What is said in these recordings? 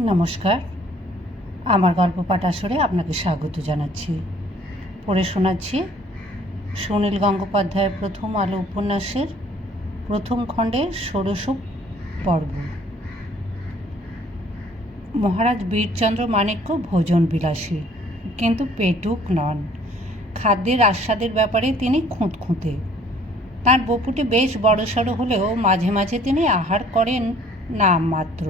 নমস্কার, আমার গল্প পাঠ আসরে আপনাকে স্বাগত জানাচ্ছি। পড়ে শোনাচ্ছি সুনীল গঙ্গোপাধ্যায়ের প্রথম আলো উপন্যাসের প্রথম খণ্ডের ষোড়শ পর্ব। মহারাজ বীরচন্দ্র মাণিক্য ভোজন বিলাসী, কিন্তু পেটুক নন। খাদ্যের আস্বাদের ব্যাপারে তিনি খুঁতখুঁতে। তাঁর বপুটি বেশ বড়সড় হলেও মাঝে মাঝে তিনি আহার করেন নামমাত্র।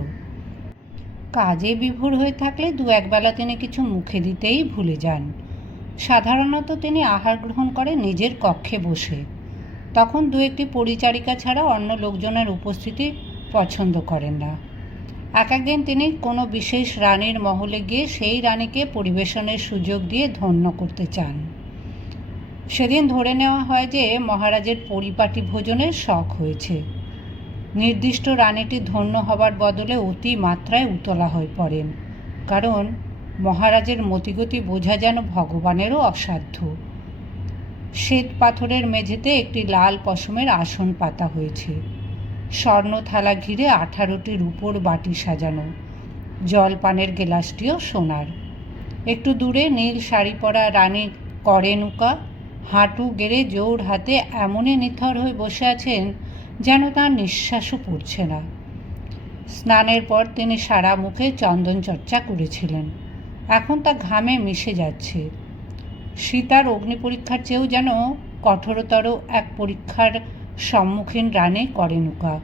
কাজে বিভোর হয়ে থাকলে দু একবেলা তিনি কিছু মুখে দিতেই ভুলে যান। সাধারণত তিনি আহার গ্রহণ করেন নিজের কক্ষে বসে। তখন দু একটি পরিচারিকা ছাড়া অন্য লোকজনের উপস্থিতি পছন্দ করেন না। এক একদিন তিনি কোনো বিশেষ রানীর মহলে গিয়ে সেই রানীকে পরিবেশনের সুযোগ দিয়ে ধন্য করতে চান। সেদিন ধরে নেওয়া হয় যে মহারাজের পরিপাটি ভোজনের শখ হয়েছে। নির্দিষ্ট রানীটি ধন্য হবার বদলে অতি মাত্রায় উতলা হয়ে পড়েন, কারণ মহারাজের মতিগতি বোঝা যেন ভগবানেরও অসাধ্য। শ্বেত পাথরের মেঝেতে একটি লাল পশমের আসন পাতা হয়েছে। স্বর্ণ থালা ঘিরে 18টি রূপোর বাটি সাজানো। জলপানের গেলাসটিও সোনার। একটু দূরে নীল শাড়ি পরা রানী করেনুকা হাঁটু গেড়ে জোর হাতে এমনই নিথর হয়ে বসে আছেন যেন তাঁর নিঃশ্বাসও পড়ছে না। স্নানের পর তিনি সারা মুখে চন্দন চর্চা করেছিলেন। এখন তা ঘামে মিশে যাচ্ছে। সীতার অগ্নি পরীক্ষার চেয়েও যেন কঠোরতর এক পরীক্ষার সম্মুখীন রানী করেনুকা।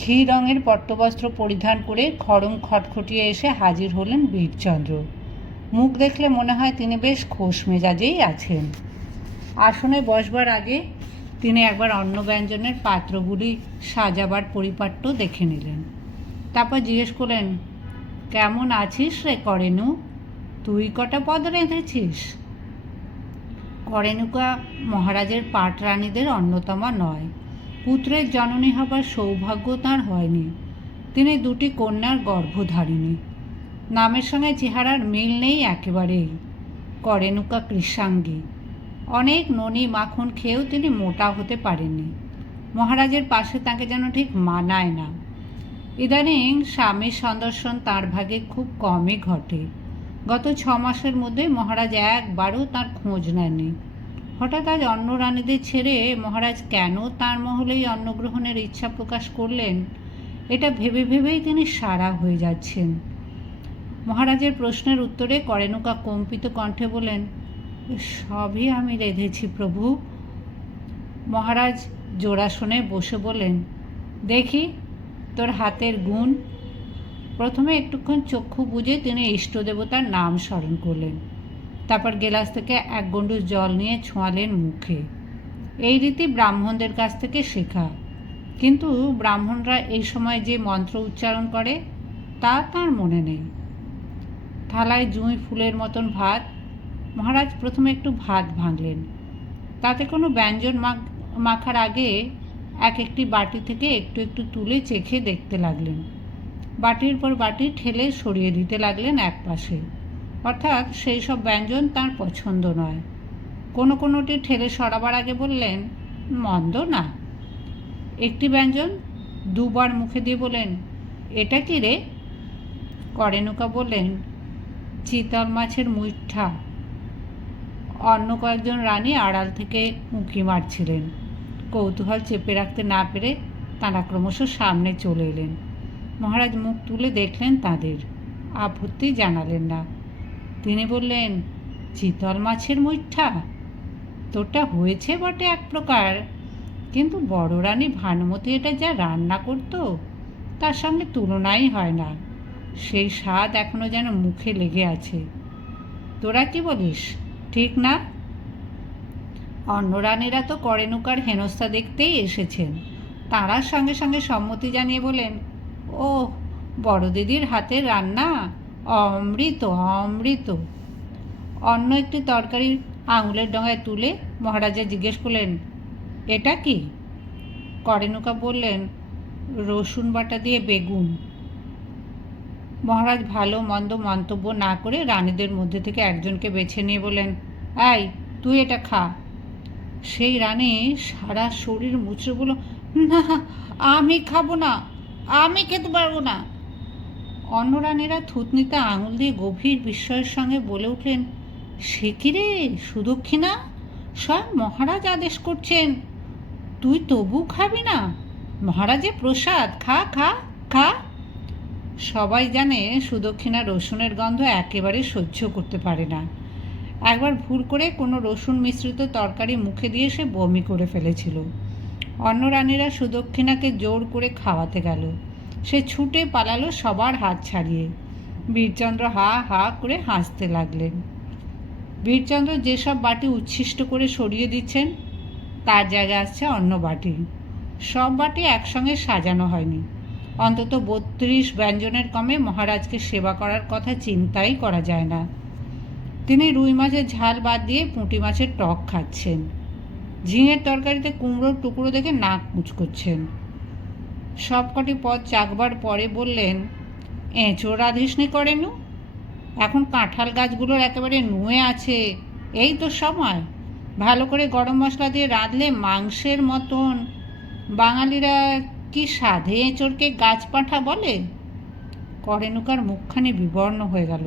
ঘি রঙের পট্টবস্ত্র পরিধান করে খড়ম খটখটিয়ে এসে হাজির হলেন বীরচন্দ্র। মুখ দেখলে মনে হয় তিনি বেশ খোশ মেজাজেই আছেন। আসনে বসবার আগে তিনি একবার অন্ন ব্যঞ্জনের পাত্রগুলি সাজাবার পরিপাট্য দেখে নিলেন। তারপর জিজ্ঞেস করলেন, কেমন আছিস রে করেনু? তুই কটা পদ রেঁধেছিস? করেনুকা মহারাজের পাটরানীদের অন্যতমা নয়। পুত্রের জননী হবার সৌভাগ্য তাঁর হয়নি। তিনি দুটি কন্যার গর্ভধারিণী। নামের সঙ্গে চেহারার মিল নেই একেবারেই। করেনুকা কৃষ্ণাঙ্গী। অনেক ননি মাখন খেয়েও তিনি মোটা হতে পারেননি। মহারাজের পাশে তাকে যেন ঠিক মানায় না। ইদানিং স্বামীর সন্দর্শন তাঁর ভাগে খুব কমই ঘটে। গত 6 মাসের মধ্যে মহারাজ একবারও তাঁর খোঁজ নেননি। হঠাৎ আজ অন্য রানীদের ছেড়ে মহারাজ কেন তাঁর মহলেই অন্নগ্রহণের ইচ্ছা প্রকাশ করলেন, এটা ভেবে ভেবেই তিনি সারা হয়ে যাচ্ছেন। মহারাজের প্রশ্নের উত্তরে করেনুকা কম্পিত কণ্ঠে বলেন, সবই আমি রেঁধেছি প্রভু। মহারাজ জোড়াসনে বসে বলেন, দেখি তোর হাতের গুণ। প্রথমে একটুক্ষণ চক্ষু বুজে তিনি ইষ্টদেবতার নাম স্মরণ করলেন। তারপর গেলাস থেকে এক গণ্ডুষ জল নিয়ে ছোঁয়ালেন মুখে। এই রীতি ব্রাহ্মণদের কাছ থেকে শেখা, কিন্তু ব্রাহ্মণরা এই সময় যে মন্ত্র উচ্চারণ করে তা তাঁর মনে নেই। থালায় জুঁই ফুলের মতন ভাত। মহারাজ প্রথমে একটু ভাত ভাঙলেন। তাতে কোনো ব্যঞ্জন মাখার আগে এক একটি বাটি থেকে একটু একটু তুলে চেখে দেখতে লাগলেন। বাটির পর বাটি ঠেলে সরিয়ে দিতে লাগলেন এক পাশে। অর্থাৎ সেই সব ব্যঞ্জন তাঁর পছন্দ নয়। কোনোটি ঠেলে সরাবার আগে বললেন, মন্দ না। একটি ব্যঞ্জন দুবার মুখে দিয়ে বলেন, এটা কি রে? করেনুকা বললেন, চিতল মাছের মুইঠা। অন্য কয়েকজন রানী আড়াল থেকে উঁকি মারছিলেন। কৌতূহল চেপে রাখতে না পেরে তাঁরা ক্রমশ সামনে চলে এলেন। মহারাজ মুখ তুলে দেখলেন তাদের, আপত্তি জানালেন না। তিনি বললেন, চিতল মাছের মুইঠা? তোরটা হয়েছে বটে এক প্রকার, কিন্তু বড় রানী ভানুমতি এটা যা রান্না করতো তার সঙ্গে তুলনাই হয় না। সেই স্বাদ এখনো যেন মুখে লেগে আছে। তোরা কি বলিস, ঠিক না? অন্য রানীরা তো করেনুকার হেনস্থা দেখতেই এসেছেন। তাঁরা সঙ্গে সঙ্গে সম্মতি জানিয়ে বলেন, ও বড় দিদির হাতের রান্না অমৃত অমৃত। অন্য একটি তরকারি আঙুলের ডগায় তুলে মহারাজা জিজ্ঞেস করলেন, এটা কি? করেনুকা বললেন, রসুন বাটা দিয়ে বেগুন। মহারাজ ভালো মন্দ মন্তব্য না করে রানীদের মধ্যে থেকে একজনকে বেছে নিয়ে বলেন, এই তুই এটা খা। সেই রানী সারা শরীর মুচড়ে বলল, না, আমি খাবো না, আমি খেতে পারবো না। অন্নরানীরা থুতনিতে আঙুল দিয়ে গভীর বিস্ময়ের সঙ্গে বলে উঠলেন, সে কি রে সুদক্ষিণা, স্বয়ং মহারাজ আদেশ করছেন, তুই তবু খাবি না? মহারাজের প্রসাদ, খা খা খা। সবাই জানে সুদক্ষিণা রসুনের গন্ধ একেবারে সহ্য করতে পারে না। একবার ভুল করে কোনো রসুন মিশ্রিত তরকারি মুখে দিয়ে সে বমি করে ফেলেছিল। অন্নরানীরা সুদক্ষিণাকে জোর করে খাওয়াতে গেল। সে ছুটে পালালো সবার হাত ছাড়িয়ে। বীরচন্দ্র হা হা করে হাসতে লাগলেন। বীরচন্দ্র যেসব বাটি উচ্ছিষ্ট করে সরিয়ে দিচ্ছেন তার জায়গায় আসছে অন্য বাটি। সব বাটি একসঙ্গে সাজানো হয়নি। অন্তত 32 ব্যঞ্জনের কমে মহারাজকে সেবা করার কথা চিন্তাই করা যায় না। তিনি রুই মাছের ঝাল বাদ দিয়ে পুঁটি মাছের টক খাচ্ছেন। ঝিঙের তরকারিতে কুমড়োর টুকরো দেখে নাক কুঁচকোচ্ছেন। সবকটি পদ চাখবার পরে বললেন, এঁচোড় রাঁধিসনি করেনু? এখন কাঁঠাল গাছগুলোর একেবারে নুয়ে আছে, এই তো সময়। ভালো করে গরম মশলা দিয়ে রাঁধলে মাংসের মতন। বাঙালিরা কি সাধে এঁচোড়কে গাছ পাঁঠা বলে? করেনুকার মুখখানি বিবর্ণ হয়ে গেল।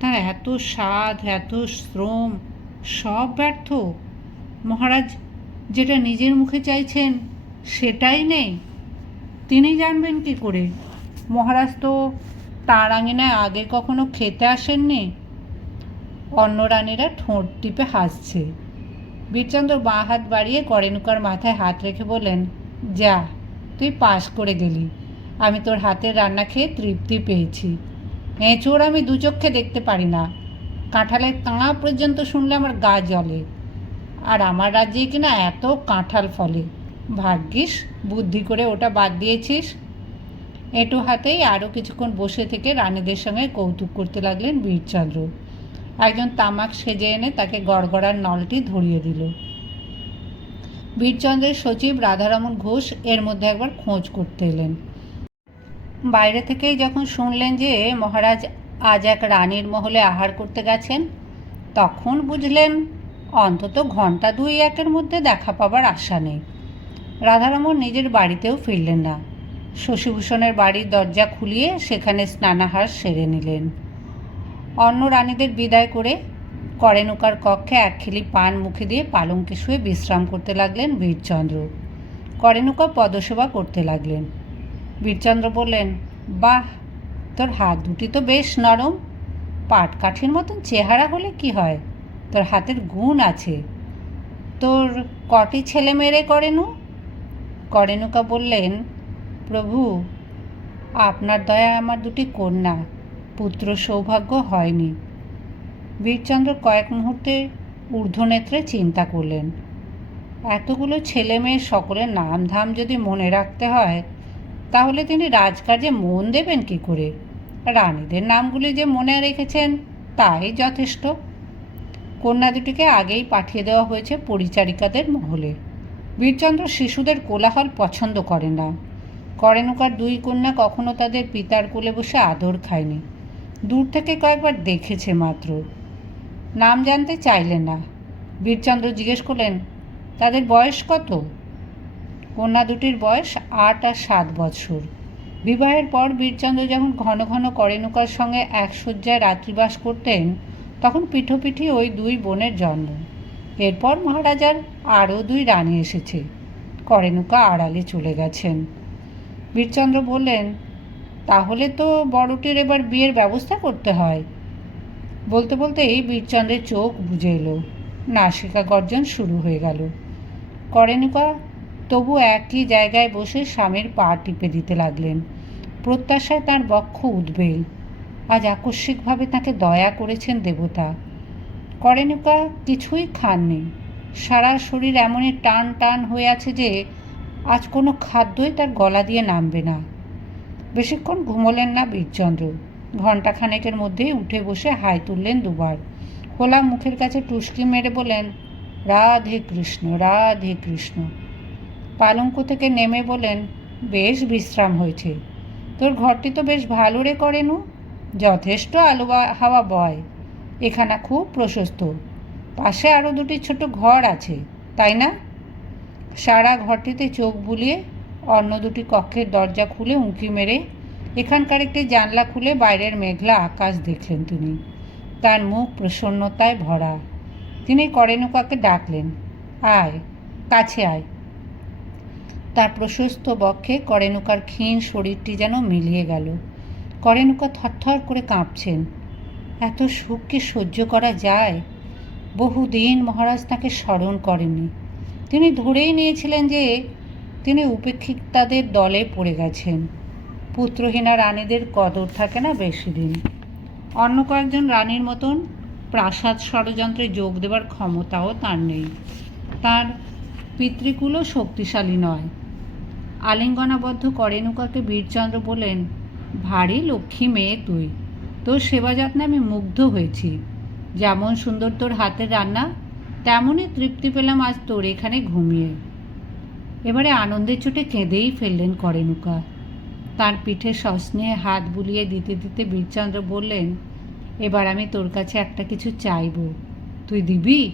তার এত স্বাদ, এত শ্রম, সব ব্যর্থ। মহারাজ যেটা নিজের মুখে চাইছেন সেটাই নেই। তিনি জানবেন কি করে? মহারাজ তো তাঁর আঙিনায় আগে কখনো খেতে আসেননি। অন্নরানীরা ঠোঁট টিপে হাসছে। বীরচন্দ্র বাঁ হাত বাড়িয়ে করেনুকার মাথায় হাত রেখে বললেন, যা, তুই পাশ করে গেলি। আমি তোর হাতের রান্না খেয়ে তৃপ্তি পেয়েছি। এঁচোড় আমি দু চক্ষে দেখতে পারি না। কাঁঠালের কাঁড়া পর্যন্ত শুনলে আমার গা জ্বলে। আর আমার রাজ্যে কিনা এত কাঁঠাল ফলে। ভাগ্যিস বুদ্ধি করে ওটা বাদ দিয়েছিস। এঁটো হাতেই আরও কিছুক্ষণ বসে থেকে রানীদের সঙ্গে কৌতুক করতে লাগলেন বীরচন্দ্র। একজন তামাক সেজে এনে তাকে গড়গড়ার নলটি ধরিয়ে দিল। বীরচন্দ্রের সচিব রাধারমণ ঘোষ এর মধ্যে একবার খোঁজ করতে এলেন। বাইরে থেকেই যখন শুনলেন যে মহারাজ আজ এক রানীর মহলে আহার করতে গেছেন, তখন বুঝলেন অন্তত ঘণ্টা 2-1 মধ্যে দেখা পাবার আশা নেই। রাধারমণ নিজের বাড়িতেও ফিরলেন না। শশীভূষণের বাড়ির দরজা খুলিয়ে সেখানে স্নানাহার সেরে নিলেন। অন্য রানীদের বিদায় করে করেনুকার কক্ষে একখিলি পান মুখে দিয়ে পালঙ্কে শুয়ে বিশ্রাম করতে লাগলেন বীরচন্দ্র। করেনুকা পদসেবা করতে লাগলেন। বীরচন্দ্র বললেন, বাহ, তোর হাত দুটি তো বেশ নরম। পাটকাঠির মতন চেহারা হলে কি হয়, তোর হাতের গুণ আছে। তোর কটি ছেলে মেয়ে করেনু? করেনুকা বললেন, প্রভু, আপনার দয়া আমার দুটি কন্যা, পুত্র সৌভাগ্য হয়নি। বীরচন্দ্র কয়েক মুহূর্তে ঊর্ধ্বনেত্রে চিন্তা করলেন। এতগুলো ছেলে মেয়ের সকলের নাম ধাম যদি মনে রাখতে হয়, তাহলে তিনি রাজকার্যে মন দেবেন কি করে? রানীদের নামগুলি যে মনে রেখেছেন তাই যথেষ্ট। কন্যা দুটিকে আগেই পাঠিয়ে দেওয়া হয়েছে পরিচারিকাদের মহলে। বীরচন্দ্র শিশুদের কোলাহল পছন্দ করে না। করেনুকার 2 কন্যা কখনো তাদের পিতার কোলে বসে আদর খায়নি। দূর থেকে কয়েকবার দেখেছে মাত্র। নাম জানতে চাইলেন না। বীরচন্দ্র জিজ্ঞেস করলেন, তাদের বয়স কত? কন্যা দুটির বয়স 8 আর 7 বছর। বিবাহের পর বীরচন্দ্র যখন ঘন ঘন করেনুকার সঙ্গে এক শয্যায় রাত্রিবাস করতেন, তখন পিঠোপিঠি ওই 2 বোনের জন্ম। এরপর মহারাজার আরও 2 রানী এসেছে। করেনুকা আড়ালে চলে গেছেন। বীরচন্দ্র বললেন, তাহলে তো বড়টির এবার বিয়ের ব্যবস্থা করতে হয়। বলতে বলতেই বীরচন্দ্রের চোখ বুজে এলো। নাসিকা গর্জন শুরু হয়ে গেল। করেনুকা তবু একই জায়গায় বসে স্বামীর পা টিপে দিতে লাগলেন। প্রত্যাশায় তাঁর বক্ষ উদ্বেল। আজ আকস্মিকভাবে তাকে দয়া করেছেন দেবতা। করেনুকা কিছুই খাননি। সারা শরীর এমনই টান টান হয়ে আছে যে আজ কোনো খাদ্যই তার গলা দিয়ে নামবে না। বেশিক্ষণ ঘুমোলেন না বীরচন্দ্র। ঘণ্টাখানেকের মধ্যেই উঠে বসে হাই তুললেন 2 বার। খোলা মুখের কাছে টুসকি মেরে বলেন, রাধে কৃষ্ণ, রাধে কৃষ্ণ। পালঙ্ক থেকে নেমে বলেন, বেশ বিশ্রাম হয়েছে। তোর ঘরটি তো বেশ ভালো রে করেনু, যথেষ্ট আলো হাওয়া বয়। এখানা খুব প্রশস্ত। পাশে আরও 2টি ছোট ঘর আছে, তাই না? সারা ঘরটিতে চোখ বুলিয়ে অন্য 2টি কক্ষের দরজা খুলে উঁকি মেরে এখানকার একটি জানলা খুলে বাইরের মেঘলা আকাশ দেখলেন তিনি। তার মুখ প্রসন্নতায় ভরা। তিনি করেনুকাকে ডাকলেন, আয়, কাছে আয়। তার প্রশস্ত বক্ষে করেনুকার ক্ষীণ শরীরটি যেন মিলিয়ে গেল। করেনুকা থরথর করে কাঁপছেন। এত সুখ কি সহ্য করা যায়? বহুদিন মহারাজ তাকে স্মরণ করেননি। তিনি ধরেই নিয়েছিলেন যে তিনি উপেক্ষিতাদের দলে পড়ে গেছেন। পুত্রহীনা রানীদের কদর থাকে না বেশি দিন। অন্য কয়েকজন রানীর মতন প্রাসাদ ষড়যন্ত্রে যোগ দেবার ক্ষমতাও তার নেই। তার পিতৃকুলও শক্তিশালী নয়। আলিঙ্গনাবদ্ধ করেনুকাকে বীরচন্দ্র বললেন, ভারী লক্ষ্মী মেয়ে তুই। তোর সেবা যত্নে আমি মুগ্ধ হয়েছি। যেমন সুন্দর তোর হাতের রান্না, তেমনই তৃপ্তি পেলাম আজ তোর এখানে ঘুমিয়ে। এবারে আনন্দের চোটে কেঁদেই ফেললেন করেনুকা। তার পিঠে সস্নেহে হাত বুলিয়ে দিতে দিতে বীরচন্দ্র বললেন, এবার আমি তোর কাছে একটা কিছু চাইব, তুই দিবি?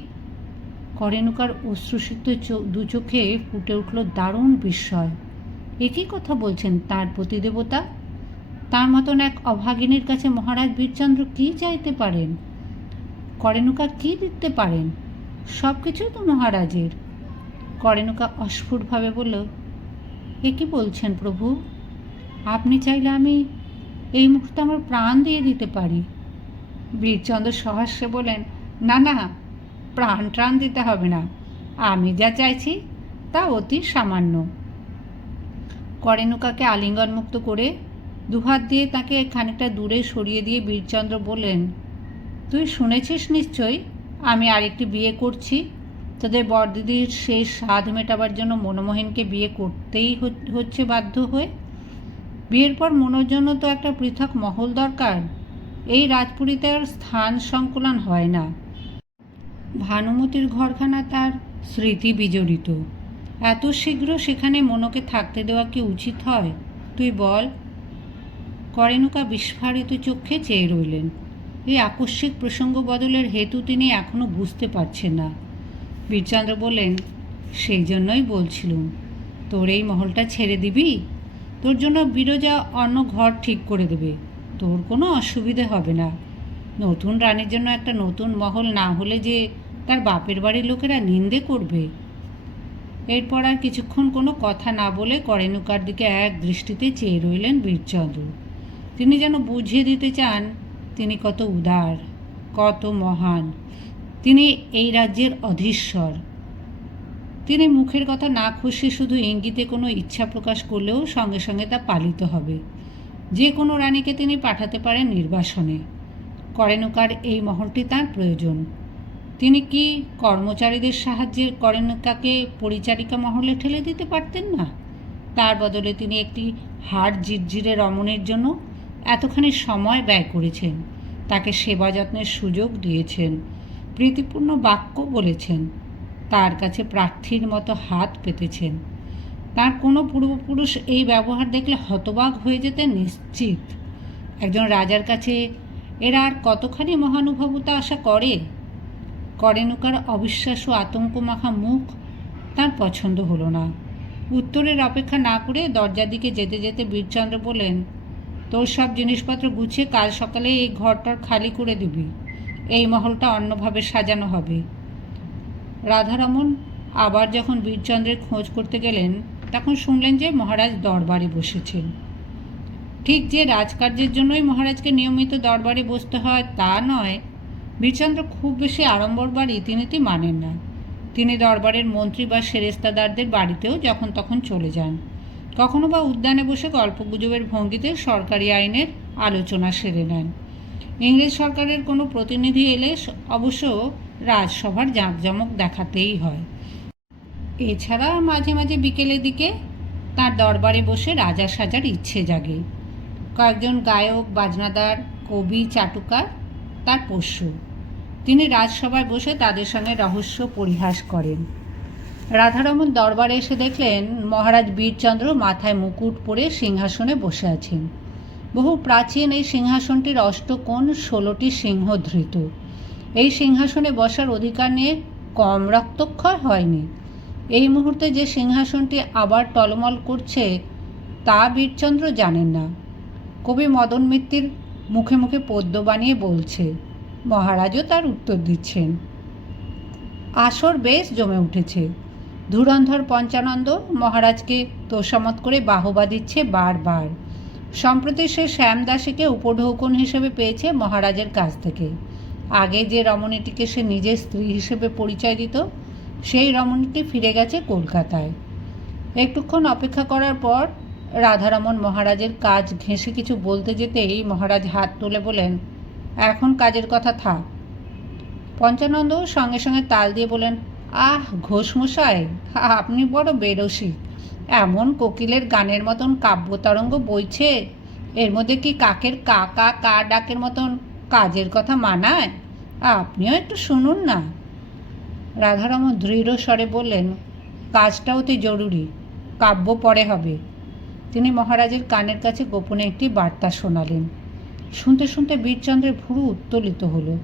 করেনুকার অশ্রুসিক্ত দু চোখে ফুটে উঠল দারুণ বিস্ময়। একই কথা বলছেন তাঁর প্রতিদেবতা? তার মতন এক অভাগিনীর কাছে মহারাজ বীরচন্দ্র কী চাইতে পারেন? করেনুকা কী দিতে পারেন? সব কিছুই তো মহারাজের। করেনুকা অস্ফুটভাবে বলল, এ কী বলছেন প্রভু? আপনি চাইলে আমি এই মুহূর্তে আমার প্রাণ দিয়ে দিতে পারি। বীরচন্দ্র সহাস্যে বলেন, না না, প্রাণ দিতে হবে না। আমি যা চাইছি তা অতি সামান্য। করেনুকাকে আলিঙ্গনমুক্ত করে দুহাত দিয়ে তাকে খানিকটা দূরে সরিয়ে দিয়ে বীরচন্দ্র বললেন, তুই শুনেছিস নিশ্চয়ই আমি আরেকটি বিয়ে করছি। তোদের বড়দিদির শেষ স্বাদ মেটাবার জন্য মনোমোহনকে বিয়ে করতেই হচ্ছে বাধ্য হয়ে। বিয়ের পর মনোর জন্য তো একটা পৃথক মহল দরকার। এই রাজপুরীতে আর স্থান সংকুলন হয় না। ভানুমতির ঘরখানা তার স্মৃতি বিজড়িত। এত শীঘ্র সেখানে মনোকে থাকতে দেওয়া কি উচিত হয়? তুই বল। করেনুকা বিস্ফারিত চক্ষে চেয়ে রইলেন। এই আকস্মিক প্রসঙ্গ বদলের হেতু তিনি এখনও বুঝতে পারছেন না। বীরচন্দ্র বললেন, সেই জন্যই বলছিলুম, তোর এই মহলটা ছেড়ে দিবি? তোর জন্য বিরজা অন্য ঘর ঠিক করে দেবে, তোর কোনো অসুবিধে হবে না। নতুন রানীর জন্য একটা নতুন মহল না হলে যে তার বাপের বাড়ির লোকেরা নিন্দে করবে। এরপর আর কিছুক্ষণ কোনো কথা না বলে করেনুকার দিকে এক দৃষ্টিতে চেয়ে রইলেন বীরচন্দ্র। তিনি যেন বুঝিয়ে দিতে চান তিনি কত উদার, কত মহান। তিনি এই রাজ্যের অধীশ্বর। তিনি মুখের কথা না খুশি শুধু ইঙ্গিতে কোনো ইচ্ছা প্রকাশ করলেও সঙ্গে সঙ্গে তা পালিত হবে। যে কোনো রানীকে তিনি পাঠাতে পারেন নির্বাসনে। করেনুকার এই মহলটি তার প্রয়োজন। তিনি কি কর্মচারীদের সাহায্যে করেনুকাকে পরিচারিকা মহলে ঠেলে দিতে পারতেন না? তার বদলে তিনি একটি হাড় জিরজিরে রমণীর জন্য এতখানি সময় ব্যয় করেছেন, তাকে সেবা যত্নের সুযোগ দিয়েছেন, প্রীতিপূর্ণ বাক্য বলেছেন, তার কাছে প্রার্থীর মতো হাত পেতেছেন। তার কোনো পূর্বপুরুষ এই ব্যবহার দেখলে হতবাক হয়ে যেতেন নিশ্চিত। একজন রাজার কাছে এরা আর কতখানি মহানুভবতা আশা করে? করেনুকার অবিশ্বাস্য আতঙ্কমাখা মুখ তার পছন্দ হলো না। উত্তরের অপেক্ষা না করে দরজার দিকে যেতে যেতে বীরচন্দ্র বললেন, তোর সব জিনিসপত্র গুছিয়ে কাল সকালে এই ঘরটার খালি করে দিবি। এই মহলটা অন্যভাবে সাজানো হবে। রাধারমণ আবার যখন বীরচন্দ্রের খোঁজ করতে গেলেন তখন শুনলেন যে মহারাজ দরবারে বসেছেন। ঠিক যে রাজকার্যের জন্যই মহারাজকে নিয়মিত দরবারে বসতে হয় তা নয়। বীরচন্দ্র খুব বেশি আড়ম্বর বা রীতিনীতি মানেন না। তিনি দরবারের মন্ত্রী বা সেরেস্তাদারদের বাড়িতেও যখন তখন চলে যান। কখনো বা উদ্যানে বসে গল্পগুজবের ভঙ্গিতে সরকারি আইনের আলোচনা সেরে নেন। ইংরেজ সরকারের কোনো প্রতিনিধি এলে অবশ্য রাজসভার জাঁকজমক দেখাতেই হয়। এছাড়া মাঝে মাঝে বিকেলের দিকে তার দরবারে বসে রাজা সাজার ইচ্ছে জাগে। কয়েকজন গায়ক, বাজনাদার, কবি, চাটুকার তার পোষ্য। তিনি রাজসভায় বসে তাদের সঙ্গে রহস্য পরিহাস করেন। রাধারমণ দরবারে এসে দেখলেন মহারাজ বীরচন্দ্র মাথায় মুকুট পরে সিংহাসনে বসে আছেন। বহু প্রাচীন এই সিংহাসনটির অষ্টকোণ 16টি সিংহ ধৃত। এই সিংহাসনে বসার অধিকার নিয়ে কম রক্তক্ষয় হয়নি। এই মুহূর্তে যে সিংহাসনটি আবার টলমল করছে তা বীরচন্দ্র জানেন না। কবি মদন মিত্তির মুখে মুখে পদ্য বানিয়ে বলছে, মহারাজও তার উত্তর দিচ্ছেন। আসর বেশ জমে উঠেছে। ধুরন্ধর পঞ্চানন্দ মহারাজকে তোষামত করে বাহবা দিচ্ছে বারবার। সম্প্রতি সে শ্যামদাসীকে উপঢৌকন হিসেবে পেয়েছে মহারাজের কাছ থেকে। আগে যে রমণীটিকে সে নিজের স্ত্রী হিসেবে পরিচয় দিত, সেই রমণীটি ফিরে গেছে কলকাতায়। একটুক্ষণ অপেক্ষা করার পর রাধারমণ মহারাজের কাজ ঘেঁষে কিছু বলতে যেতেই মহারাজ হাত তুলে বলেন, এখন কাজের কথা থাক। পঞ্চানন্দ সঙ্গে সঙ্গে তাল দিয়ে বলেন, আহ ঘোষমশাই, আপনি বড় বেরসিক। এমন কোকিলের গানের মতন কাব্যতরঙ্গ বইছে, এর মধ্যে কি কাকের কা কা কা ডাকের মতন কাজের কথা মানায়? আপনিও একটু শুনুন না। রাধারমণ দৃঢ় স্বরে বললেন, কাজটা অতি জরুরি, কাব্য পরে হবে। তিনি মহারাজের কানের কাছে গোপনে একটি বার্তা শোনালেন। শুনতে শুনতে বীরচন্দ্রের ভুরু উত্তোলিত হলো।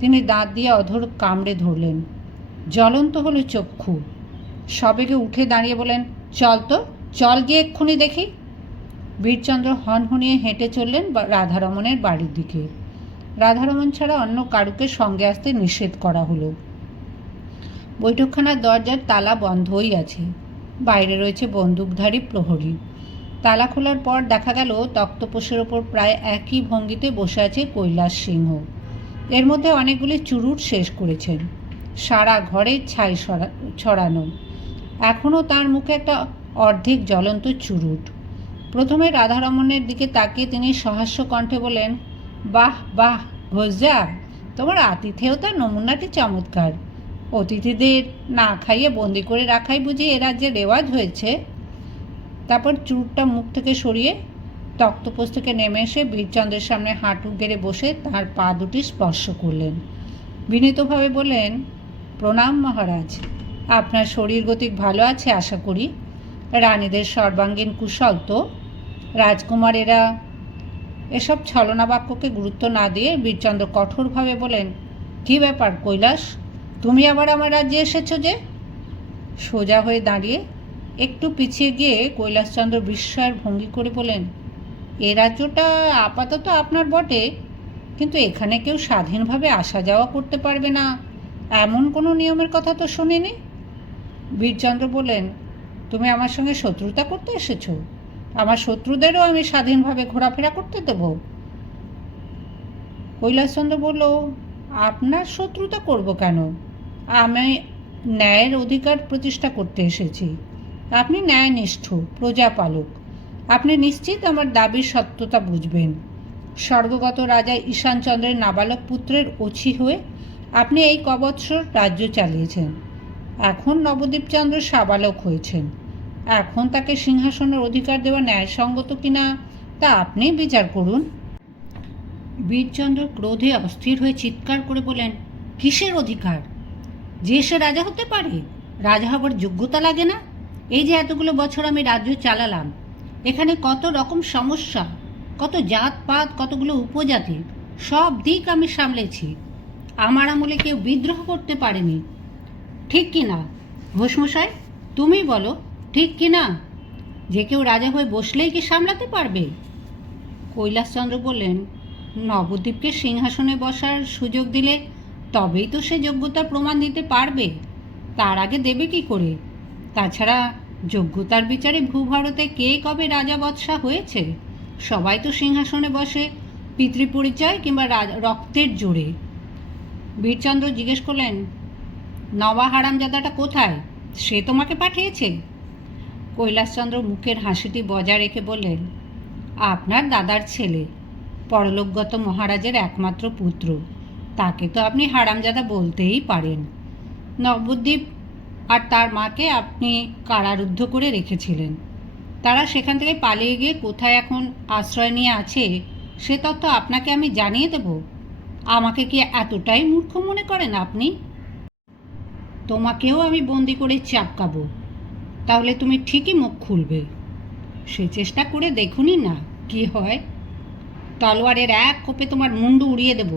তিনি দাঁত দিয়ে অধর কামড়ে ধরলেন। জ্বলন্ত হলো চক্ষু। সবেগে উঠে দাঁড়িয়ে বলেন, চল তো, চল গিয়ে এক্ষুনি দেখি। বীরচন্দ্র হনহনিয়ে হেঁটে চললেন রাধারমণের বাড়ির দিকে। রাধারমণ ছাড়া অন্য কারুকে সঙ্গে আসতে নিষেধ করা হলো। বৈঠকখানার দরজার তালা বন্ধই আছে। বাইরে রয়েছে বন্দুকধারী প্রহরী। তালা খোলার পর দেখা গেল তক্তপোষের ওপর প্রায় একই ভঙ্গিতে বসে আছে কৈলাস সিংহ। এর মধ্যে অনেকগুলি চুরুট শেষ করেছেন। সারা ঘরে ছাই ছড়ানো। এখনও তার মুখে একটা অর্ধেক জ্বলন্ত চুরুট। প্রথমে রাধারমণের দিকে তাকিয়ে তিনি সহাস্য কণ্ঠে বলেন, বাহ বাহ ঘোষজা, তোমার আতিথেয়তার নমুনাটি চমৎকার। অতিথিদের না খাইয়ে বন্দি করে রাখাই বুঝি এ রাজ্যে রেওয়াজ হয়েছে। তারপর চুরুটটা মুখ থেকে সরিয়ে তক্তপোষ থেকে নেমে এসে বীরচন্দ্রের সামনে হাঁটু গেড়ে বসে তাঁর পা দুটি স্পর্শ করলেন। বিনীতভাবে বললেন, প্রণাম মহারাজ, আপনার শরীর গতিক ভালো আছে আশা করি। রানীদের সর্বাঙ্গীন কুশল তো? রাজকুমারেরা? এসব ছলনা বাক্যকে গুরুত্ব না দিয়ে বীরচন্দ্র কঠোরভাবে বলেন, কী ব্যাপার কৈলাস, তুমি আবার আমার রাজ্যে এসেছো যে? সোজা হয়ে দাঁড়িয়ে একটু পিছিয়ে গিয়ে কৈলাসচন্দ্র বিস্ময়ের ভঙ্গি করে বলেন, এ রাজ্যটা আপাতত আপনার বটে, কিন্তু এখানে কেউ স্বাধীনভাবে আসা যাওয়া করতে পারবে না এমন কোনো নিয়মের কথা তো শুনিনি। বীরচন্দ্র বললেন, তুমি আমার সঙ্গে শত্রুতা করতে এসেছো? আমার শত্রুদেরও আমি স্বাধীনভাবে ঘোরাফেরা করতে দেব? কৈলাসচন্দ্র বলল, আপনার শত্রুতা করব কেন? আমি ন্যায়ের অধিকার প্রতিষ্ঠা করতে এসেছি। আপনি ন্যায়নিষ্ঠ প্রজাপালক। আপনি নিশ্চিত আমার দাবির সত্যতা বুঝবেন। স্বর্গগত রাজা ঈশানচন্দ্রের নাবালক পুত্রের অছি হয়ে আপনি এই কবৎসর রাজ্য চালিয়েছেন। এখন নবদ্বীপচন্দ্র সাবালক হয়েছেন। এখন তাকে সিংহাসনের অধিকার দেওয়া ন্যায়সঙ্গত কিনা তা আপনিই বিচার করুন। বীরচন্দ্র ক্রোধে অস্থির হয়ে চিৎকার করে বলেন, কিসের অধিকার? যে সে রাজা হতে পারে? রাজা হবার যোগ্যতা লাগে না? এই যে এতগুলো বছর আমি রাজ্য চালালাম, এখানে কত রকম সমস্যা, কত জাতপাত, কতগুলো উপজাতি, সব দিক আমি সামলেছি। আমার আমলে কেউ বিদ্রোহ করতে পারেনি, ঠিক কি না? ঘোষমশাই, তুমি বলো, ঠিক কি না? যে কেউ রাজা হয়ে বসলেই কি সামলাতে পারবে? কৈলাসচন্দ্র বললেন, নবদ্বীপকে সিংহাসনে বসার সুযোগ দিলে তবেই তো সে যোগ্যতার প্রমাণ দিতে পারবে। তার আগে দেবে কি করে? তাছাড়া যোগ্যতার বিচারে ভূভারতে কে কবে রাজা বৎসা হয়েছে? সবাই তো সিংহাসনে বসে পিতৃপরিচয় কিংবা রক্তের জোরে। বীরচন্দ্র জিজ্ঞেস করলেন, নবা হারামজাদাটা কোথায়? সে তোমাকে পাঠিয়েছে? কৈলাসচন্দ্র মুখের হাসিটি বজায় রেখে বললেন, আপনার দাদার ছেলে, পরলোকগত মহারাজের একমাত্র পুত্র, তাকে তো আপনি হারামজাদা বলতেই পারেন। নবদ্বীপ আর তার মাকে আপনি কারারুদ্ধ করে রেখেছিলেন। তারা সেখান থেকে পালিয়ে গিয়ে কোথায় এখন আশ্রয় নিয়ে আছে সে তথ্য আপনাকে আমি জানিয়ে দেব। আমাকে কি এতটাই মূর্খ মনে করেন আপনি? তোমাকেও আমি বন্দি করে চাপকাবো, তাহলে তুমি ঠিকই মুখ খুলবে। সে চেষ্টা করে দেখুনই না কি হয়। তলোয়ারের এক কোপে তোমার মুন্ডু উড়িয়ে দেব,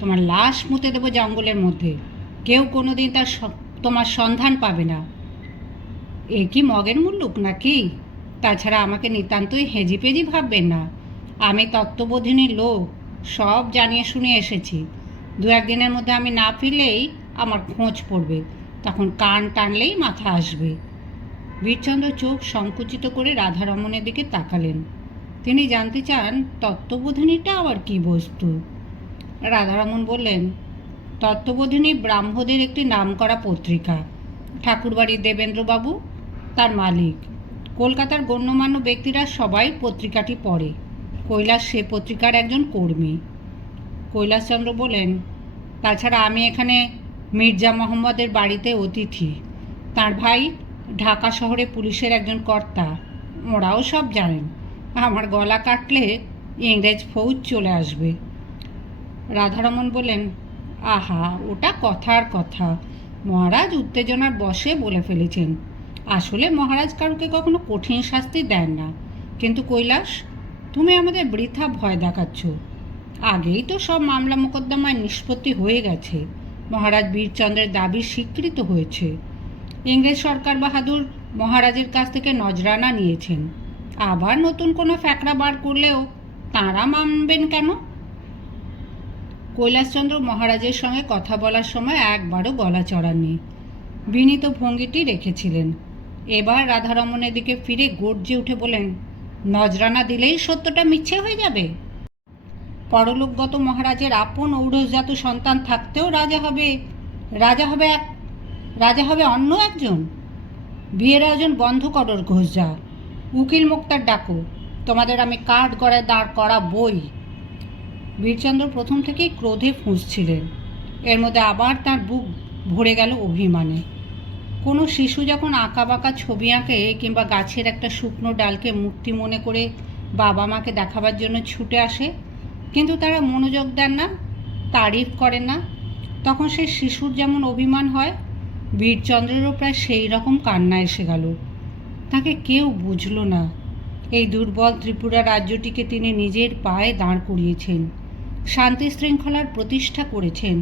তোমার লাশ মুতে দেব জঙ্গলের মধ্যে। কেউ কোনোদিন তোমার সন্ধান পাবে না। এ কি মগের মুল্লুক নাকি? তাছাড়া আমাকে নিতান্তই হেজিপেজি ভাববেন না। আমি তত্ত্ববোধিনীর লোক, সব জানিয়ে শুনে এসেছি। 2-1 দিনের মধ্যে আমি না ফিরলেই আমার খোঁজ পড়বে, তখন কান টানলেই মাথা আসবে। বীরচন্দ্র চোখ সংকুচিত করে রাধারমণের দিকে তাকালেন। তিনি জানতে চান তত্ত্ববোধিনীটা আবার কী বস্তু। রাধারমণ বললেন, তত্ত্ববোধিনী ব্রাহ্মদের একটি নামকরা পত্রিকা। ঠাকুরবাড়ির দেবেন্দ্রবাবু তার মালিক। কলকাতার গণ্যমান্য ব্যক্তিরা সবাই পত্রিকাটি পড়ে। কৈলাস সে পত্রিকার একজন কর্মী। কৈলাসচন্দ্র বলেন, তাছাড়া আমি এখানে মির্জা মোহাম্মদের বাড়িতে অতিথি। তার ভাই ঢাকা শহরে পুলিশের একজন কর্তা। ওরাও সব জানেন। আমার গলা কাটলে ইংরেজ ফৌজ চলে আসবে। রাধারমণ বলেন, আহা, ওটা কথার কথা। মহারাজ উত্তেজনার বশে বলে ফেলেছেন। আসলে মহারাজ কারুকে কখনো কঠিন শাস্তি দেন না। কিন্তু কৈলাস, তুমি আমাদের বৃথা ভয় দেখাচ্ছ। আগেই তো সব মামলা মোকদ্দমায় নিষ্পত্তি হয়ে গেছে। মহারাজ বীরচন্দ্রের দাবি স্বীকৃত হয়েছে। ইংরেজ সরকার বাহাদুর মহারাজের কাছ থেকে নজরানা নিয়েছেন। আবার নতুন কোনো ফ্যাকড়া বার করলেও তাঁরা মানবেন কেন? কৈলাসচন্দ্র মহারাজের সঙ্গে কথা বলার সময় একবারও গলা চড়াননি, বিনীত ভঙ্গিটি রেখেছিলেন। এবার রাধারমণের দিকে ফিরে গর্জে উঠে বলেন, নজরানা দিলেই সত্যটা মিথ্যে হয়ে যাবে? পরলোকগত মহারাজের আপন ঔরসজাত সন্তান থাকতেও রাজা হবে অন্য একজন। বিয়ের আয়োজন বন্ধ করর ঘোষজা। উকিল মুক্তার ডাকো, তোমাদের আমি কাঠ গড়ায় দাঁড় করা বই। বীরচন্দ্র প্রথম থেকেই ক্রোধে ফুঁসছিলেন। এর মধ্যে আবার তার বুক ভরে গেল অভিমানে। কোনো শিশু যখন আঁকাবাঁকা ছবি আঁকে কিংবা গাছের একটা শুকনো ডালকে মূর্তি মনে করে বাবা মাকে দেখাবার জন্য ছুটে আসে, কিন্তু তারা মনোযোগ দেন না, তারিফ করেন না, তখন সে শিশুর যেমন অভিমান হয়, বীরচন্দ্রেরও প্রায় সেই রকম কান্না এসে গেল। তাকে কেউ বুঝল না। এই দুর্বল ত্রিপুরা রাজ্যটিকে তিনি নিজের পায়ে দাঁড় করিয়েছেন, শান্তি শৃঙ্খলার প্রতিষ্ঠা করেছেন।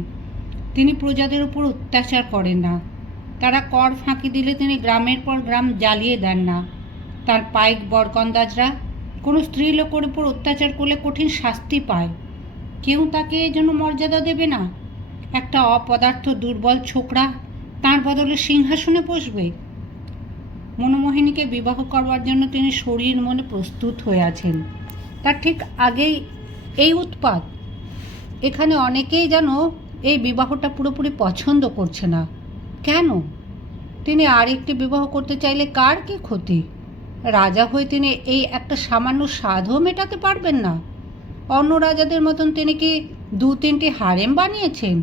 তিনি প্রজাদের উপর অত্যাচার করেন না। তারা কর ফাঁকি দিলে তিনি গ্রামের পর গ্রাম জ্বালিয়ে দেন না। তার পাইক বরকন্দাজরা কোনো স্ত্রীলোকের উপর অত্যাচার করলে কঠিন শাস্তি পায়। কেউ তাকে এই জন্য মর্যাদা দেবে না। একটা অপদার্থ দুর্বল ছোকরা তাঁর বদলে সিংহাসনে বসবে। মনোমোহিনীকে বিবাহ করবার জন্য তিনি শরীর মনে প্রস্তুত হয়ে আছেন। তার ঠিক আগেই এই উৎপাত। এখানে অনেকেই যেন এই বিবাহটা পুরোপুরি পছন্দ করছে না। কেন? তিনি আরেকটি বিবাহ করতে চাইলে কার কি ক্ষতি? রাজা হয়ে তিনি এই একটা সামান্য সাধও মেটাতে পারবেন না। অন্য রাজাদের মতন তিনি কি 2-3টি হারেম বানিয়েছেন?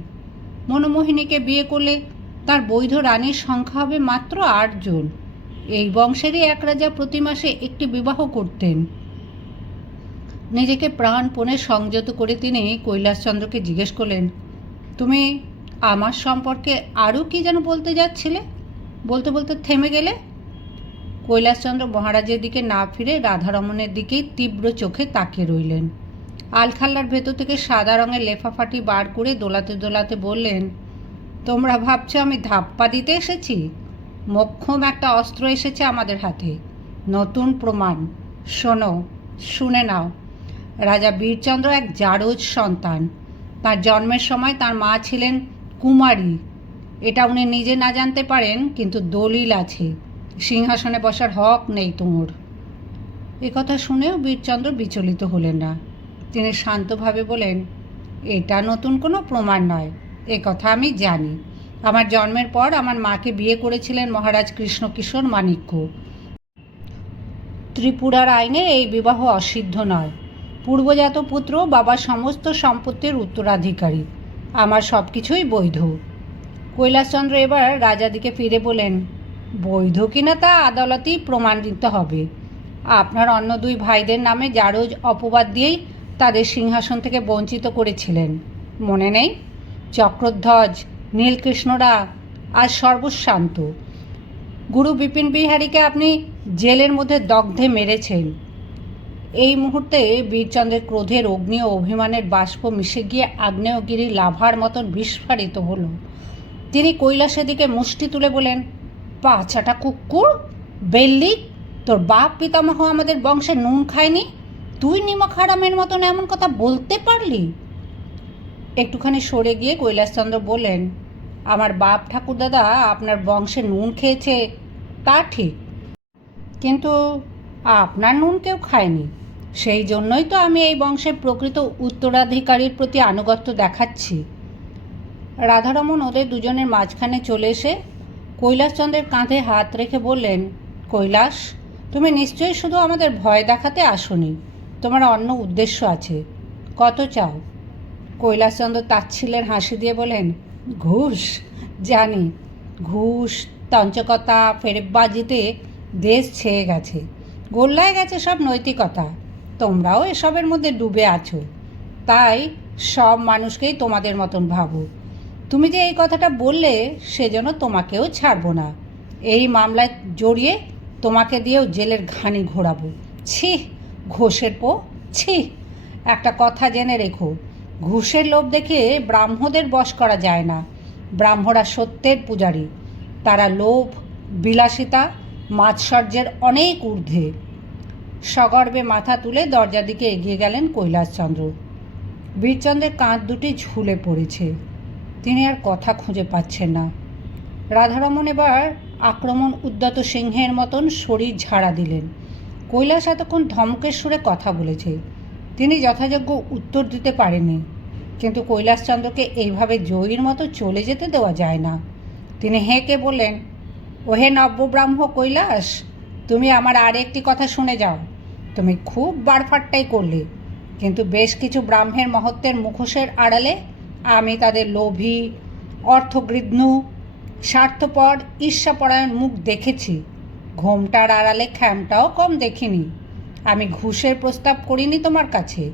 মনোমোহিনীকে বিয়ে করলে তার বৈধ রানীর সংখ্যা হবে মাত্র 8 জন। এই বংশেরই এক রাজা প্রতি মাসে একটি বিবাহ করতেন। নিজেকে প্রাণপণে সংযত করে তিনি কৈলাসচন্দ্রকে জিজ্ঞেস করলেন, তুমি আমার সম্পর্কে আরও কি যেন বলতে যাচ্ছিলে? বলতে বলতে থেমে গেলে। কৈলাসচন্দ্র মহারাজের দিকে না ফিরে রাধারমণের দিকেই তীব্র চোখে তাকিয়ে রইলেন। আলখাল্লার ভেতর থেকে সাদা রঙের লেফাফাটি বার করে দোলাতে দোলাতে বললেন, তোমরা ভাবছো আমি ধাপ্পা দিতে এসেছি? মোক্ষম একটা অস্ত্র এসেছে আমাদের হাতে, নতুন প্রমাণ। শোনো, শুনে নাও। রাজা বীরচন্দ্র এক জারজ সন্তান। তার জন্মের সময় তার মা ছিলেন কুমারী। এটা উনি নিজে না জানতে পারেন, কিন্তু দলিল আছে। সিংহাসনে বসার হক নেই তোর। একথা শুনেও বীরচন্দ্র বিচলিত হলেন না। তিনি শান্তভাবে বলেন, এটা নতুন কোনো প্রমাণ নয়, কথা আমি জানি। আমার জন্মের পর আমার মাকে বিয়ে করেছিলেন মহারাজ কৃষ্ণকিশোর মাণিক্য। ত্রিপুরার আইনে এই বিবাহ অসিদ্ধ নয়। পূর্বজাত পুত্র বাবার সমস্ত সম্পত্তির উত্তরাধিকারী। আমার সব কিছুই বৈধ। কৈলাসচন্দ্র এবার রাজাদিকে ফিরে বলেন, বৈধ কিনা তা আদালতেই প্রমাণ দিতে হবে। আপনার অন্য 2 ভাইদের নামে জারজ অপবাদ দিয়েই তাদের সিংহাসন থেকে বঞ্চিত করেছিলেন, মনে নেই? চক্রধ্বজ, নীলকৃষ্ণরা আজ সর্বশান্ত। গুরু বিপিন বিহারীকে আপনি জেলের মধ্যে দগ্ধে মেরেছেন। এই মুহূর্তে বীরচন্দ্রের ক্রোধের অগ্নি ও অভিমানের বাষ্প মিশে গিয়ে আগ্নেয়গিরি লাভার মতন বিস্ফারিত হলো। তিনি কৈলাসের দিকে মুষ্টি তুলে বলেন, পাছাটা কুকুর, বেল্লিক, তোর বাপ পিতামহ আমাদের বংশে নুন খায়নি, তুই নিমক হারামের মতন এমন কথা বলতে পারলি? একটুখানি সরে গিয়ে কৈলাসচন্দ্র বললেন, আমার বাপ ঠাকুরদাদা আপনার বংশে নুন খেয়েছে তা ঠিক, কিন্তু আপনার নুন কেউ খায়নি। সেই জন্যই তো আমি এই বংশের প্রকৃত উত্তরাধিকারীর প্রতি আনুগত্য দেখাচ্ছি। রাধারমণ ওদের দুজনের মাঝখানে চলে এসে কৈলাসচন্দ্রের কাঁধে হাত রেখে বললেন, কৈলাস, তুমি নিশ্চয়ই শুধু আমাদের ভয় দেখাতে আসোনি, তোমার অন্য উদ্দেশ্য আছে। কত চাও? কৈলাসচন্দ্র তাচ্ছিল্যের হাসি দিয়ে বলেন, ঘুষ? জানি, ঘুষ, তঞ্চকতা, ফেরেববাজিতে দেশ ছেয়ে গেছে, গোল্লায় গেছে সব নৈতিকতা। তোমরাও এসবের মধ্যে ডুবে আছো, তাই সব মানুষকেই তোমাদের মতন ভাবো। তুমি যে এই কথাটা বললে সেজন্য তোমাকেও ছাড়বো না। এই মামলায় জড়িয়ে তোমাকে দিয়েও জেলের ঘানি ঘোরাবো। ছি, ঘোষের পো, ছি। একটা কথা জেনে রেখো, ঘুষের লোভ দেখে ব্রাহ্মদের বশ করা যায় না। ব্রাহ্মরা সত্যের পূজারী, তারা লোভ, বিলাসিতা, মাৎসর্যের অনেক ঊর্ধ্বে। সগর্বে মাথা তুলে দরজার দিকে এগিয়ে গেলেন কৈলাসচন্দ্র। বীরচন্দ্রের কাঁধ দুটি ঝুলে পড়েছে, তিনি আর কথা খুঁজে পাচ্ছেন না। রাধারমণ এবার আক্রমণ উদ্যত সিংহের মতন শরীর ঝাড়া দিলেন। কৈলাস এতক্ষণ ধমকের সুরে কথা বলেছে, তিনি যথাযোগ্য উত্তর দিতে পারেননি, কিন্তু কৈলাসচন্দ্রকে এইভাবে জয়ীর মতো চলে যেতে দেওয়া যায় না। তিনি হেঁকে বললেন, ওহে নব্যব্রাহ্ম কৈলাস, তুমি আমার আর একটি কথা শুনে যাও। তুমি খুব বাড়ফাট্টাই করলে, কিন্তু বেশ কিছু ব্রাহ্মের মহত্বের মুখোশের আড়ালে আমি তাদের লোভী, অর্থগৃহ্ণু, স্বার্থপর, ঈর্ষাপরায়ণ মুখ দেখেছি। ঘোমটার আড়ালে খ্যামটাও কম দেখিনি। আমি ঘুষের প্রস্তাব করিনি তোমার কাছে।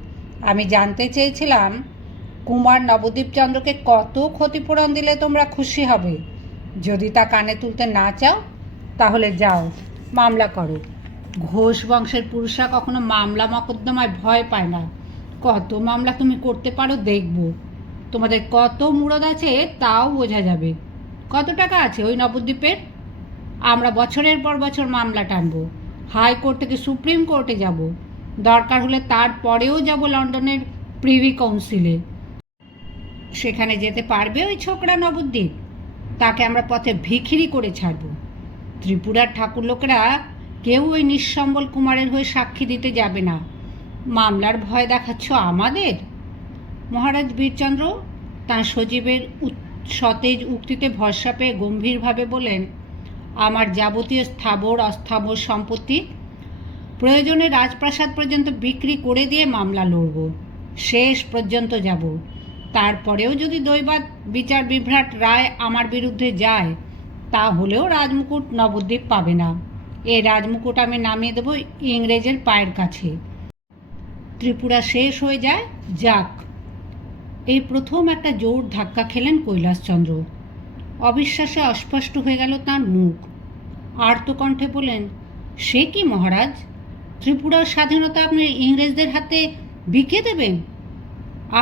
আমি জানতে চেয়েছিলাম কুমার নবদ্বীপচন্দ্রকে কত ক্ষতিপূরণ দিলে তোমরা খুশি হবে। যদি তা কানে তুলতে না চাও তাহলে যাও, মামলা করো। ঘোষ বংশের পুরুষরা কখনো মামলা মকদ্দমায় ভয় পায় না। কত মামলা তুমি করতে পারো দেখব। তোমাদের কত মুরদ আছে তাও বোঝা যাবে। কত টাকা আছে ওই নবদ্বীপের? আমরা বছরের পর বছর মামলা টানব, হাইকোর্ট থেকে সুপ্রিম কোর্টে যাব, দরকার হলে তারপরেও যাব লন্ডনের প্রিভি কাউন্সিলে। সেখানে যেতে পারবে ওই ছোকরা নবদ্বীপ? তাকে আমরা পথে ভিখিরি করে ছাড়ব। ত্রিপুরার ঠাকুর লোকেরা কেউ ওই নিঃসম্বল কুমারের হয়ে সাক্ষী দিতে যাবে না। মামলার ভয় দেখাচ্ছ আমাদের? মহারাজ বীরচন্দ্র তাঁর সজীবের সতেজ উক্তিতে ভরসা পেয়ে গম্ভীরভাবে বলেন, আমার যাবতীয় স্থাবর অস্থাবর সম্পত্তি প্রয়োজনে রাজপ্রাসাদ পর্যন্ত বিক্রি করে দিয়ে মামলা লড়ব, শেষ পর্যন্ত যাব। তারপরেও যদি দৈবাৎ বিচার বিভ্রাট রায় আমার বিরুদ্ধে যায়, তাহলেও রাজমুকুট নবদ্বীপ পাবে না। এই রাজমুকুট আমি নামিয়ে দেব ইংরেজের পায়ের কাছে। ত্রিপুরা শেষ হয়ে যায়, যাক। এই প্রথম একটা জোর ধাক্কা খেলেন কৈলাসচন্দ্র। অবিশ্বাসে অস্পষ্ট হয়ে গেল তাঁর মুখ। আর্তকণ্ঠে বলেন, সে কি মহারাজ? ত্রিপুরার স্বাধীনতা আপনি ইংরেজদের হাতে বিকিয়ে দেবেন?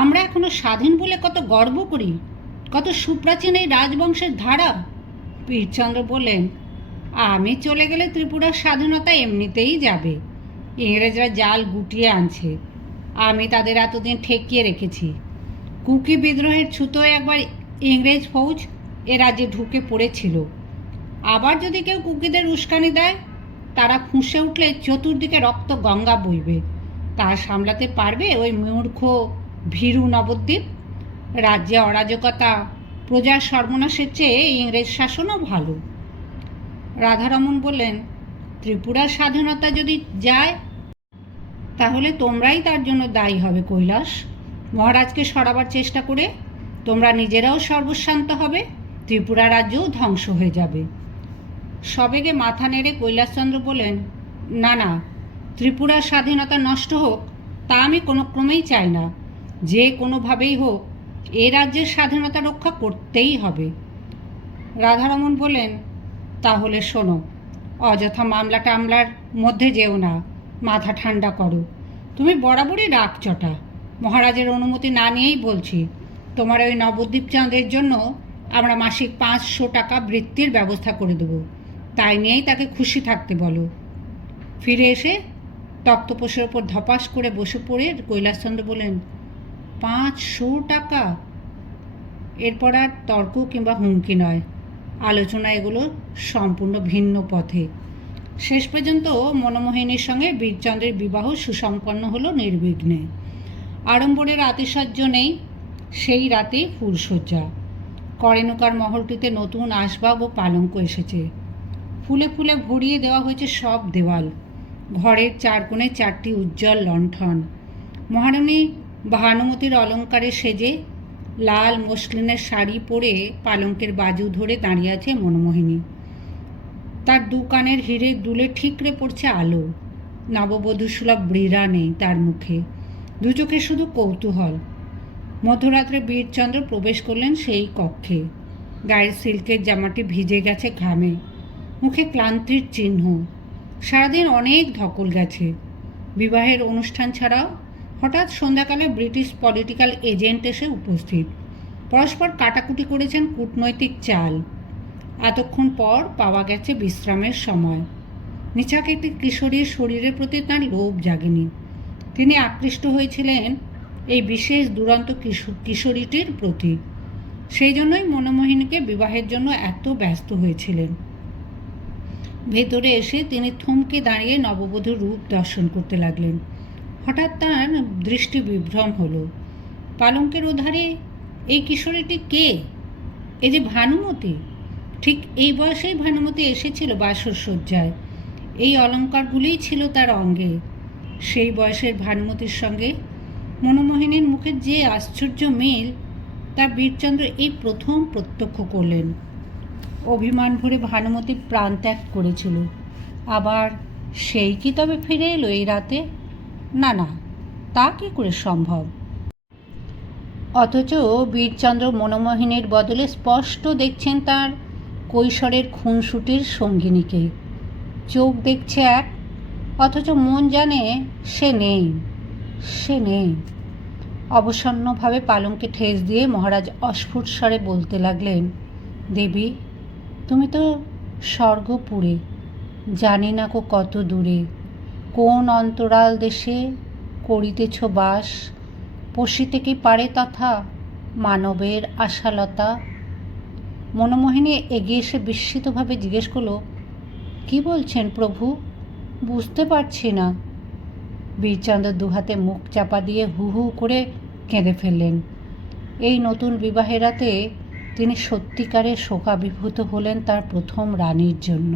আমরা এখনো স্বাধীন বলে কত গর্ব করি, কত সুপ্রাচীন এই রাজবংশের ধারা। বীরচন্দ্র বললেন, আমি চলে গেলে ত্রিপুরার স্বাধীনতা এমনিতেই যাবে। ইংরেজরা জাল গুটিয়ে আনছে, আমি তাদের এতদিন ঠেকিয়ে রেখেছি। কুকি বিদ্রোহের ছুতোয় একবার ইংরেজ ফৌজ এ রাজ্যে ঢুকে পড়েছিল। আবার যদি কেউ কুকিদের উস্কানি দেয়, তারা ফুঁসে উঠলে চতুর্দিকে রক্ত গঙ্গা বইবে। তা সামলাতে পারবে ওই মূর্খ ভীরু নবদ্বীপ? রাজ্যে অরাজকতা, প্রজার সর্বনাশের চেয়ে ইংরেজ শাসনও ভালো। রাধারমণ বললেন, ত্রিপুরার স্বাধীনতা যদি যায় তাহলে তোমরাই তার জন্য দায়ী হবে কৈলাস। মহারাজকে সরাবার চেষ্টা করে তোমরা নিজেরাও সর্বশান্ত হবে, ত্রিপুরা রাজ্যও ধ্বংস হয়ে যাবে। সবেগে মাথা নেড়ে কৈলাসচন্দ্র বলেন, না না, ত্রিপুরার স্বাধীনতা নষ্ট হোক তা আমি কোনো ক্রমেই চাই না। যে কোনোভাবেই হোক এ রাজ্যের স্বাধীনতা রক্ষা করতেই হবে। রাধারমণ বলেন, তাহলে শোনো, অযথা মামলা টামলার মধ্যে যেও না, মাথা ঠান্ডা করো। তুমি বরাবরই রাগ চটা। মহারাজের অনুমতি না নিয়েই বলছি, তোমার ওই নবদ্বীপচন্দ্রের জন্য আমরা মাসিক 500 টাকা বৃত্তির ব্যবস্থা করে দেব। তাই নিয়েই তাকে খুশি থাকতে বলো। ফিরে এসে তক্তপোষের ওপর ধপাস করে বসে পড়ে কৈলাসচন্দ্র বললেন, 500 টাকা! এরপর আর তর্ক কিংবা হুমকি নয়, আলোচনা এগুলো সম্পূর্ণ ভিন্ন পথে। শেষ পর্যন্ত মনমোহিনীর সঙ্গে বীরচন্দ্রের বিবাহ সুসম্পন্ন হলো নির্বিঘ্নে। আড়ম্বরের আতিশয্য নেই, সেই রাতেই ফুলশয্যা। করেনুকার মহলটিতে নতুন আসবাব ও পালঙ্ক এসেছে। ফুলে ফুলে ভরিয়ে দেওয়া হয়েছে সব দেওয়াল। ঘরের চার কোণে 4টি উজ্জ্বল লণ্ঠন। মহারানী ভানুমতির অলঙ্কারে সেজে লাল মসলিনের শাড়ি পরে পালঙ্কের বাজু ধরে দাঁড়িয়ে আছে মনমোহিনী। তার দু কানের হিরে দুলে ঠিকরে পড়ছে আলো। নববধূসুলভ ব্রীড়া নেই তার মুখে, দু চোখে শুধু কৌতূহল। মধ্যরাত্রে বীরচন্দ্র প্রবেশ করলেন সেই কক্ষে। গায়ের সিল্কের জামাটি ভিজে গেছে ঘামে, মুখে ক্লান্তির চিহ্ন। সারাদিন অনেক ধকল গেছে। বিবাহের অনুষ্ঠান ছাড়াও হঠাৎ সন্ধ্যাকালে ব্রিটিশ পলিটিক্যাল এজেন্ট এসে উপস্থিত। পরস্পর কাটাকুটি করেছেন কূটনৈতিক চাল। এতক্ষণ পর পাওয়া গেছে বিশ্রামের সময়। নিছাকৃতি কিশোরীর শরীরের প্রতি তাঁর লোভ জাগেনি। তিনি আকৃষ্ট হয়েছিলেন এই বিশেষ দুরন্ত কিশোরীটির প্রতি। সেই জন্যই মনমোহিনীকে বিবাহের জন্য এত ব্যস্ত হয়েছিলেন। ভেতরে এসে তিনি থমকে দাঁড়িয়ে নববধূর রূপ দর্শন করতে লাগলেন। হঠাৎ তাঁর দৃষ্টি বিভ্রম হলো। পালঙ্কের ওধারে এই কিশোরীটি কে? এ যে ভানুমতি। ঠিক এই বয়সেই ভানুমতি এসেছিল বাসর সজ্জায়। এই অলঙ্কারগুলিই ছিল তার অঙ্গে। সেই বয়সের ভানুমতির সঙ্গে মনমোহিনীর মুখের যে আশ্চর্য মিল, তা বীরচন্দ্র এই প্রথম প্রত্যক্ষ করলেন। অভিমান ভরে ভানুমতি প্রাণ ত্যাগ করেছিল, আবার সেই কি তবে ফিরে এলো এই রাতে? না না, তা কী করে সম্ভব? অথচ বীরচন্দ্র মনমোহিনীর বদলে স্পষ্ট দেখছেন তার কৈশোরের খুনসুটির সঙ্গিনীকে। চোখ দেখছে এক, অথচ মন জানে সে নেই, সে নেই। অবসন্নভাবে পালঙ্কে ঠেস দিয়ে মহারাজ অস্ফুট স্বরে বলতে লাগলেন, দেবী, তুমি তো স্বর্গপুরে, জানি না কো কত দূরে, কোন অন্তরাল দেশে করিতেছ বাস, পশিতে কি পারে তথা মানবের আশালতা? মনমোহিনী এগিয়ে এসে বিস্মিতভাবে জিজ্ঞেস করল, কি বলছেন প্রভু? বুঝতে পারছি না। বীরচন্দ্র দুহাতে মুখ চাপা দিয়ে হু হু করে কেঁদে ফেললেন। এই নতুন বিবাহের রাতে তিনি সত্যিকারের শোকাভিভূত হলেন তার প্রথম রানীর জন্য।